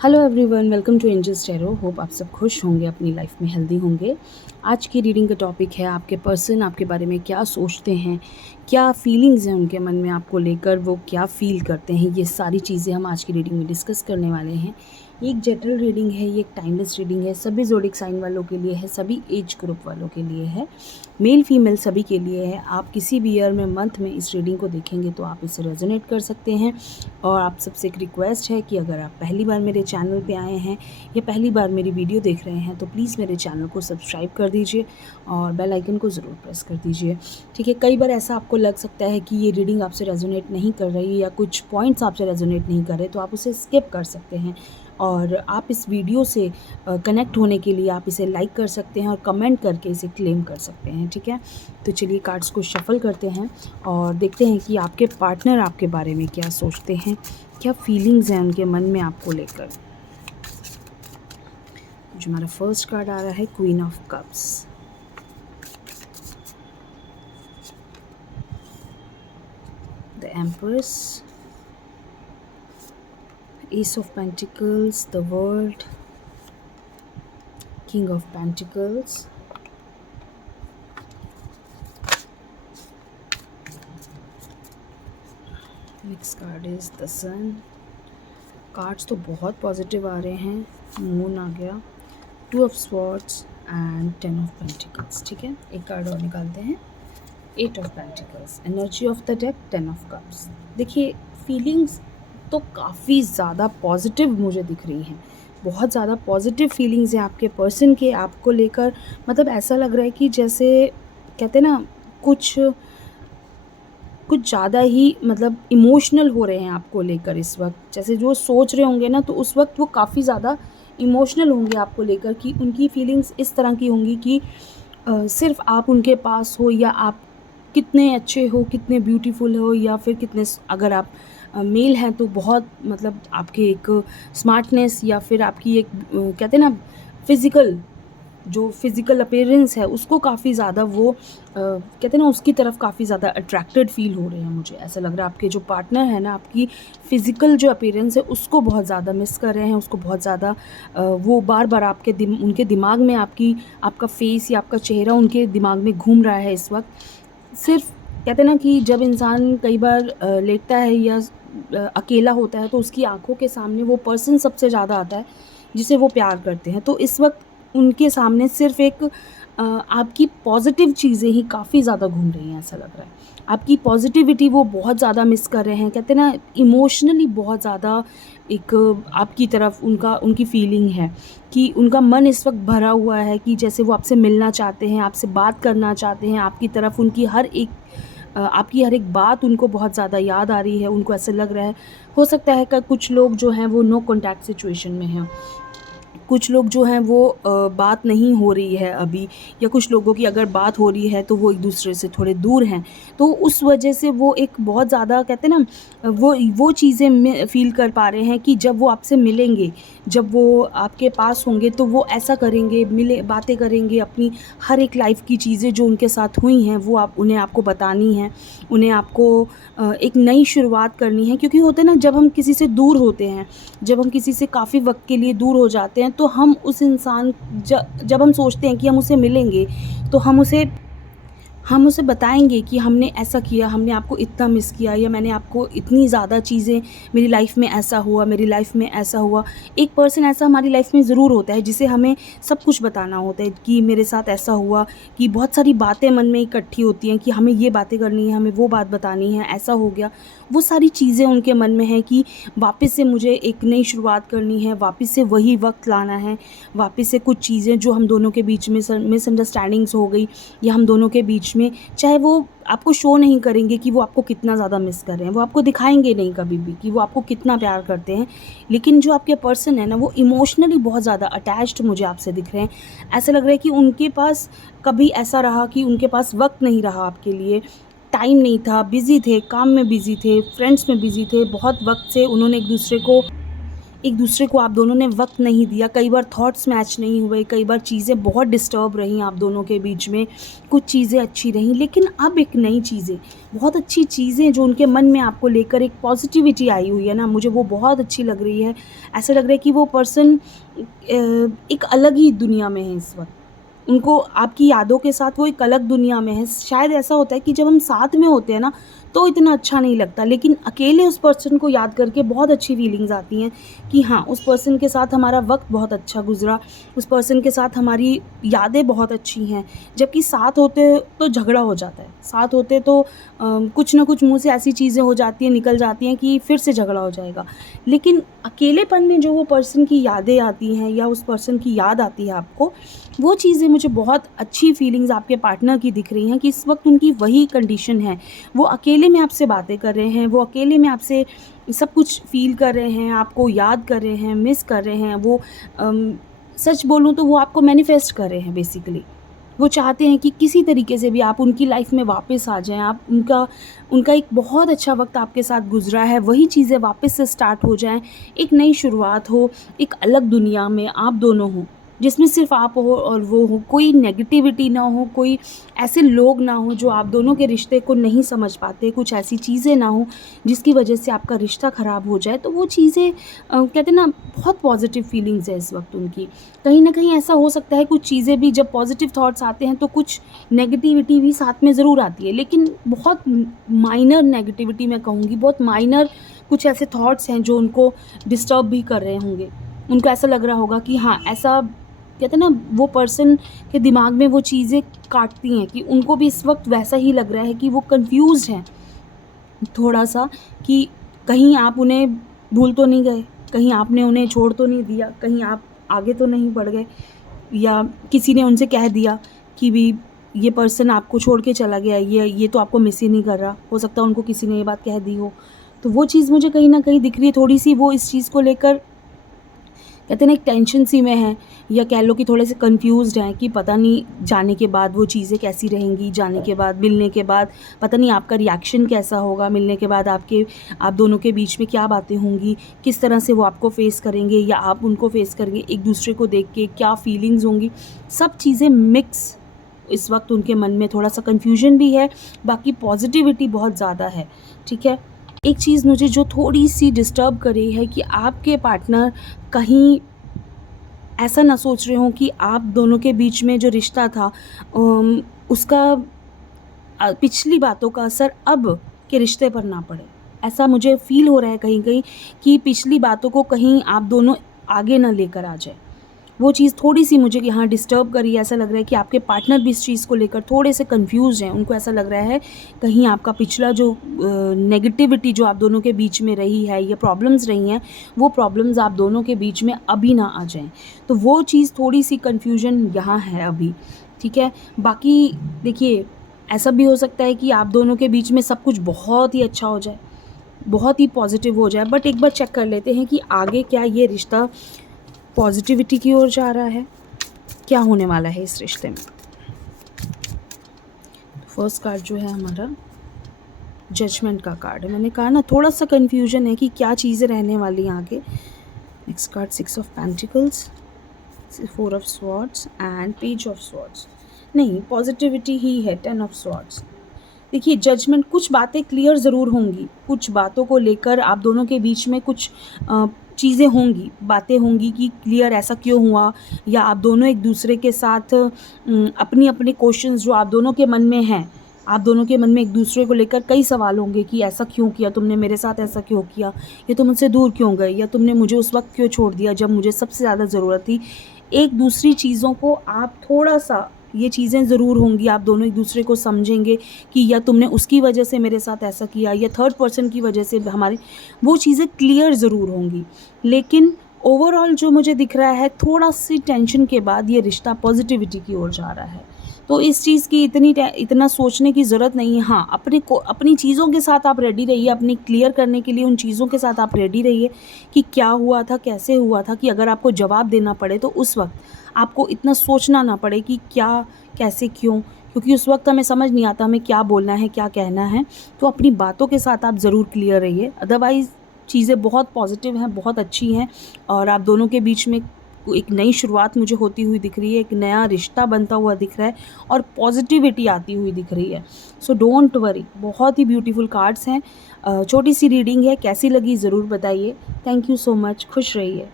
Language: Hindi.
Hello everyone, welcome to angels tarot. Hope आप सब खुश होंगे, अपनी लाइफ में हेल्दी होंगे। आज की रीडिंग का टॉपिक है आपके पर्सन आपके बारे में क्या सोचते हैं, क्या फीलिंग्स हैं उनके मन में आपको लेकर, वो क्या फील करते हैं। ये सारी चीज़ें हम आज की रीडिंग में डिस्कस करने वाले हैं। ये एक जनरल रीडिंग है, ये एक टाइमलेस रीडिंग है, सभी ज़ोडिक साइन वालों के लिए है, सभी एज ग्रुप वालों के लिए है, मेल फीमेल सभी के लिए है। आप किसी भी ईयर में मंथ में इस रीडिंग को देखेंगे तो आप इससे रेजोनेट कर सकते हैं। और आप सबसे एक रिक्वेस्ट है कि अगर आप पहली बार मेरे चैनल पे आए हैं या पहली बार मेरी वीडियो देख रहे हैं तो प्लीज़ मेरे चैनल को सब्सक्राइब कर दीजिए और बेल आइकन को ज़रूर प्रेस कर दीजिए। ठीक है, कई बार ऐसा आपको लग सकता है कि ये रीडिंग आपसे रेजोनेट नहीं कर रही या कुछ पॉइंट्स आपसे रेजोनेट नहीं कर रहे, तो आप उसे स्किप कर सकते हैं। और आप इस वीडियो से कनेक्ट होने के लिए आप इसे लाइक कर सकते हैं और कमेंट करके इसे क्लेम कर सकते हैं। ठीक है, तो चलिए कार्ड्स को शफल करते हैं और देखते हैं कि आपके पार्टनर आपके बारे में क्या सोचते हैं, क्या फीलिंग्स हैं उनके मन में आपको लेकर। जो हमारा फर्स्ट कार्ड आ रहा है, queen of cups, the empress, ace of pentacles, the world, king of pentacles, next card is the sun. Cards तो बहुत पॉजिटिव आ रहे हैं। मून आ गया, two of swords and 10 of pentacles. ठीक है, एक कार्ड और निकालते हैं, 8 of pentacles, energy of the deck, 10 of cups. देखिए, फीलिंग्स तो काफ़ी ज़्यादा पॉजिटिव मुझे दिख रही हैं, बहुत ज़्यादा पॉजिटिव फीलिंग्स हैं आपके पर्सन के आपको लेकर। मतलब ऐसा लग रहा है कि जैसे कहते हैं ना, कुछ कुछ ज़्यादा ही मतलब इमोशनल हो रहे हैं आपको लेकर इस वक्त। जैसे जो सोच रहे होंगे ना, तो उस वक्त वो काफ़ी ज़्यादा इमोशनल होंगे आपको लेकर, कि उनकी फीलिंग्स इस तरह की होंगी कि सिर्फ आप उनके पास हो, या आप कितने अच्छे हो, कितने ब्यूटीफुल हो, या फिर कितने, अगर आप मेल हैं तो बहुत मतलब आपके एक स्मार्टनेस, या फिर आपकी एक कहते हैं ना फिज़िकल, जो फिज़िकल अपीयरेंस है उसको काफ़ी ज़्यादा वो कहते हैं ना, उसकी तरफ काफ़ी ज़्यादा अट्रैक्टेड फील हो रहे हैं। मुझे ऐसा लग रहा है आपके जो पार्टनर है ना, आपकी फ़िज़िकल जो अपीयरेंस है उसको बहुत ज़्यादा मिस कर रहे हैं, उसको बहुत ज़्यादा वो बार बार आपके उनके दिमाग में आपका फेस या आपका चेहरा उनके दिमाग में घूम रहा है इस वक्त। सिर्फ कहते हैं ना कि जब इंसान कई बार लेटता है या अकेला होता है तो उसकी आंखों के सामने वो पर्सन सबसे ज़्यादा आता है जिसे वो प्यार करते हैं। तो इस वक्त उनके सामने सिर्फ एक आपकी पॉजिटिव चीज़ें ही काफ़ी ज़्यादा घूम रही हैं। ऐसा लग रहा है आपकी पॉजिटिविटी वो बहुत ज़्यादा मिस कर रहे हैं। कहते हैं ना, इमोशनली बहुत ज़्यादा एक आपकी तरफ उनकी फीलिंग है कि उनका मन इस वक्त भरा हुआ है, कि जैसे वो आपसे मिलना चाहते हैं, आपसे बात करना चाहते हैं। आपकी तरफ उनकी आपकी हर एक बात उनको बहुत ज़्यादा याद आ रही है। उनको ऐसा लग रहा है, हो सकता है कि कुछ लोग जो हैं वो नो कॉन्टैक्ट सिचुएशन में हैं, कुछ लोग जो हैं वो बात नहीं हो रही है अभी, या कुछ लोगों की अगर बात हो रही है तो वो एक दूसरे से थोड़े दूर हैं। तो उस वजह से वो एक बहुत ज़्यादा कहते हैं ना, वो चीज़ें में फ़ील कर पा रहे हैं कि जब वो आपसे मिलेंगे, जब वो आपके पास होंगे तो वो ऐसा करेंगे, मिले बातें करेंगे, अपनी हर एक लाइफ़ की चीज़ें जो उनके साथ हुई हैं वो उन्हें आपको बतानी हैं, उन्हें आपको एक नई शुरुआत करनी है। क्योंकि होता है ना, जब हम किसी से दूर होते हैं, जब हम किसी से काफ़ी वक्त के लिए दूर हो जाते हैं, तो हम उस इंसान जब हम सोचते हैं कि हम उसे मिलेंगे तो हम उसे बताएंगे कि हमने ऐसा किया, हमने आपको इतना मिस किया, या मैंने आपको इतनी ज़्यादा चीज़ें, मेरी लाइफ में ऐसा हुआ, मेरी लाइफ में ऐसा हुआ। एक पर्सन ऐसा हमारी लाइफ में ज़रूर होता है जिसे हमें सब कुछ बताना होता है कि मेरे साथ ऐसा हुआ, कि बहुत सारी बातें मन में इकट्ठी होती हैं कि हमें ये बातें करनी है, हमें वो बात बतानी है, ऐसा हो गया। वो सारी चीज़ें उनके मन में है कि वापस से मुझे एक नई शुरुआत करनी है, वापस से वही वक्त लाना है, वापस से कुछ चीज़ें जो हम दोनों के बीच में मिसअंडरस्टैंडिंग्स हो गई, या हम दोनों के बीच में, चाहे वो आपको शो नहीं करेंगे कि वो आपको कितना ज़्यादा मिस कर रहे हैं, वो आपको दिखाएंगे नहीं कभी भी कि वो आपको कितना प्यार करते हैं, लेकिन जो आपके पर्सन है ना, वो इमोशनली बहुत ज़्यादा अटैच्ड मुझे आपसे दिख रहे हैं। ऐसा लग रहा है कि उनके पास कभी ऐसा रहा कि उनके पास वक्त नहीं रहा आपके लिए, टाइम नहीं था, बिज़ी थे, काम में बिज़ी थे, फ्रेंड्स में बिज़ी थे, बहुत वक्त से उन्होंने एक दूसरे को एक दूसरे को आप दोनों ने वक्त नहीं दिया, कई बार थॉट्स मैच नहीं हुए, कई बार चीज़ें बहुत डिस्टर्ब रहीं आप दोनों के बीच में, कुछ चीज़ें अच्छी रहीं, लेकिन अब एक नई चीज़ें, बहुत अच्छी चीज़ें जो उनके मन में आपको लेकर एक पॉजिटिविटी आई हुई है ना, मुझे वो बहुत अच्छी लग रही है। ऐसा लग रहा है कि वो पर्सन एक अलग ही दुनिया में है इस वक्त, उनको आपकी यादों के साथ वो एक अलग दुनिया में है। शायद ऐसा होता है कि जब हम साथ में होते हैं ना तो इतना अच्छा नहीं लगता, लेकिन अकेले उस पर्सन को याद करके बहुत अच्छी फीलिंग्स आती हैं कि हाँ, उस पर्सन के साथ हमारा वक्त बहुत अच्छा गुजरा, उस पर्सन के साथ हमारी यादें बहुत अच्छी हैं। जबकि साथ होते तो झगड़ा हो जाता है, साथ होते तो कुछ ना कुछ मुँह से ऐसी चीज़ें हो जाती हैं, निकल जाती हैं कि फिर से झगड़ा हो जाएगा। लेकिन अकेलेपन में जो वो पर्सन की यादें आती हैं या उस पर्सन की याद आती है आपको, वो चीज़ें मुझे बहुत अच्छी फीलिंग्स आपके पार्टनर की दिख रही हैं कि इस वक्त उनकी वही कंडीशन है। वो अकेले में आपसे बातें कर रहे हैं, वो अकेले में आपसे सब कुछ फ़ील कर रहे हैं, आपको याद कर रहे हैं, मिस कर रहे हैं। वो सच बोलूँ तो वो आपको मैनिफेस्ट कर रहे हैं बेसिकली। वो चाहते हैं कि किसी तरीके से भी आप उनकी लाइफ़ में वापस आ जाएँ, आप उनका उनका एक बहुत अच्छा वक्त आपके साथ गुज़रा है, वही चीज़ें वापस से स्टार्ट हो जाएँ, एक नई शुरुआत हो, एक अलग दुनिया में आप दोनों हों, जिसमें सिर्फ़ आप हो और वो हो, कोई नेगेटिविटी ना हो, कोई ऐसे लोग ना हों जो आप दोनों के रिश्ते को नहीं समझ पाते, कुछ ऐसी चीज़ें ना हों जिसकी वजह से आपका रिश्ता ख़राब हो जाए। तो वो चीज़ें कहते हैं ना, बहुत पॉज़िटिव फीलिंग्स है इस वक्त उनकी। कहीं न कहीं ऐसा हो सकता है कुछ चीज़ें भी, जब पॉज़िटिव थॉट्स आते हैं तो कुछ नेगेटिविटी भी साथ में ज़रूर आती है, लेकिन बहुत माइनर नेगेटिविटी मैं कहूँगी, बहुत माइनर कुछ ऐसे थॉट्स हैं जो उनको डिस्टर्ब भी कर रहे होंगे। उनको ऐसा लग रहा होगा कि हाँ, ऐसा कहते हैं ना, वो पर्सन के दिमाग में वो चीज़ें काटती हैं कि उनको भी इस वक्त वैसा ही लग रहा है कि वो कन्फ्यूज़्ड हैं थोड़ा-सा, कि कहीं आप उन्हें भूल तो नहीं गए, कहीं आपने उन्हें छोड़ तो नहीं दिया, कहीं आप आगे तो नहीं बढ़ गए, या किसी ने उनसे कह दिया कि भी ये पर्सन आपको छोड़ के चला गया, ये तो आपको मिस ही नहीं कर रहा। हो सकता है उनको किसी ने ये बात कह दी हो। तो वो चीज़ मुझे कहीं न कहीं दिख रही है थोड़ी-सी, वो इस चीज़ को लेकर कहते हैं ना, एक टेंशन सी में हैं, या कह लो कि थोड़े से कन्फ्यूज़्ड हैं कि पता नहीं जाने के बाद वो चीज़ें कैसी रहेंगी, जाने के बाद, मिलने के बाद पता नहीं आपका रिएक्शन कैसा होगा, मिलने के बाद आप दोनों के बीच में क्या बातें होंगी, किस तरह से वो आपको फ़ेस करेंगे या आप उनको फ़ेस करेंगे, एक दूसरे को देख के क्या फ़ीलिंग्स होंगी, सब चीज़ें मिक्स इस वक्त उनके मन में, थोड़ा-सा कन्फ्यूजन भी है, बाकी पॉज़िटिविटी बहुत ज़्यादा है, ठीक है। एक चीज़ मुझे जो थोड़ी-सी डिस्टर्ब कर रही है कि आपके पार्टनर कहीं ऐसा ना सोच रहे हों कि आप दोनों के बीच में जो रिश्ता था उसका पिछली बातों का असर अब के रिश्ते पर ना पड़े। ऐसा मुझे फ़ील हो रहा है कहीं-कहीं कि पिछली बातों को कहीं आप दोनों आगे ना लेकर आ जाएँ। वो चीज़ थोड़ी-सी मुझे यहाँ डिस्टर्ब कर रही है। ऐसा लग रहा है कि आपके पार्टनर भी इस चीज़ को लेकर थोड़े से कन्फ्यूज़ हैं। उनको ऐसा लग रहा है कहीं आपका पिछला जो नेगेटिविटी जो आप दोनों के बीच में रही है या प्रॉब्लम्स रही हैं, वो प्रॉब्लम्स आप दोनों के बीच में अभी ना आ जाएँ। तो वो चीज़ थोड़ी-सी कन्फ्यूज़न यहाँ है अभी, ठीक है। बाकी देखिए, ऐसा भी हो सकता है कि आप दोनों के बीच में सब कुछ बहुत ही अच्छा हो जाए, बहुत ही पॉज़िटिव हो जाए, बट एक बार चेक कर लेते हैं कि आगे क्या ये रिश्ता पॉजिटिविटी की ओर जा रहा है, क्या होने वाला है इस रिश्ते में। फर्स्ट कार्ड जो है हमारा जजमेंट का कार्ड है। मैंने कहा ना, थोड़ा सा कन्फ्यूजन है कि क्या चीज़ें रहने वाली हैं आगे। Next card 6 of pentacles, 4 of swords and page of swords. नहीं, पॉजिटिविटी ही है, 10 ऑफ स्वॉर्ड्स। देखिए, जजमेंट, कुछ बातें क्लियर ज़रूर होंगी, कुछ बातों को लेकर आप दोनों के बीच में कुछ चीज़ें होंगी, बातें होंगी कि क्लियर ऐसा क्यों हुआ, या आप दोनों एक दूसरे के साथ अपनी अपने क्वेश्चंस जो आप दोनों के मन में हैं, आप दोनों के मन में एक दूसरे को लेकर कई सवाल होंगे कि ऐसा क्यों किया तुमने मेरे साथ, ऐसा क्यों किया, या तुम मुझसे दूर क्यों गए, या तुमने मुझे उस वक्त क्यों छोड़ दिया जब मुझे सबसे ज़्यादा ज़रूरत थी। एक दूसरी चीज़ों को आप थोड़ा-सा, ये चीज़ें ज़रूर होंगी, आप दोनों एक दूसरे को समझेंगे कि या तुमने उसकी वजह से मेरे साथ ऐसा किया, या थर्ड पर्सन की वजह से हमारे, वो चीज़ें क्लियर ज़रूर होंगी। लेकिन ओवरऑल जो मुझे दिख रहा है, थोड़ा सी टेंशन के बाद ये रिश्ता पॉजिटिविटी की ओर जा रहा है। तो इस चीज़ की इतना सोचने की ज़रूरत नहीं है। हाँ, अपनी चीज़ों के साथ आप रेडी रहिए, अपनी क्लियर करने के लिए उन चीज़ों के साथ आप रेडी रहिए कि क्या हुआ था, कैसे हुआ था, कि अगर आपको जवाब देना पड़े तो उस वक्त आपको इतना सोचना ना पड़े कि क्या, कैसे, क्यों, क्योंकि उस वक्त हमें समझ नहीं आता हमें क्या बोलना है, क्या कहना है। तो अपनी बातों के साथ आप ज़रूर क्लियर रहिए। अदरवाइज़ चीज़ें बहुत पॉजिटिव हैं, बहुत अच्छी हैं और आप दोनों के बीच में एक नई शुरुआत मुझे होती हुई दिख रही है, एक नया रिश्ता बनता हुआ दिख रहा है और पॉजिटिविटी आती हुई दिख रही है। सो डोंट वरी, बहुत ही ब्यूटीफुल कार्ड्स हैं। छोटी सी रीडिंग है, कैसी लगी ज़रूर बताइए। थैंक यू सो मच, खुश रहिए।